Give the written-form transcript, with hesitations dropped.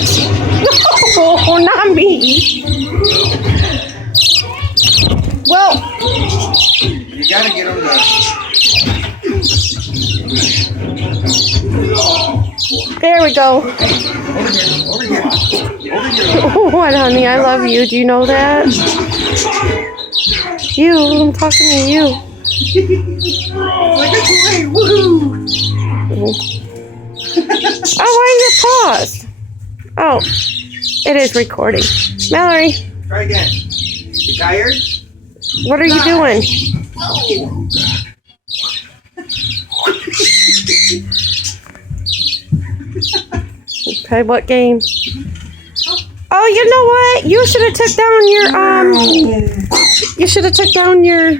paws. No, not me. Well, You gotta get them there we go. over here. What, honey? I love you. Do you know that? You. I'm talking to you. Like a toy, woohoo! Oh, why are your paws? Oh, it is recording. Mallory, Try again. You tired? what are you doing? Oh. Okay, what game? Oh, you know what? You should have took down your, you should have took down your,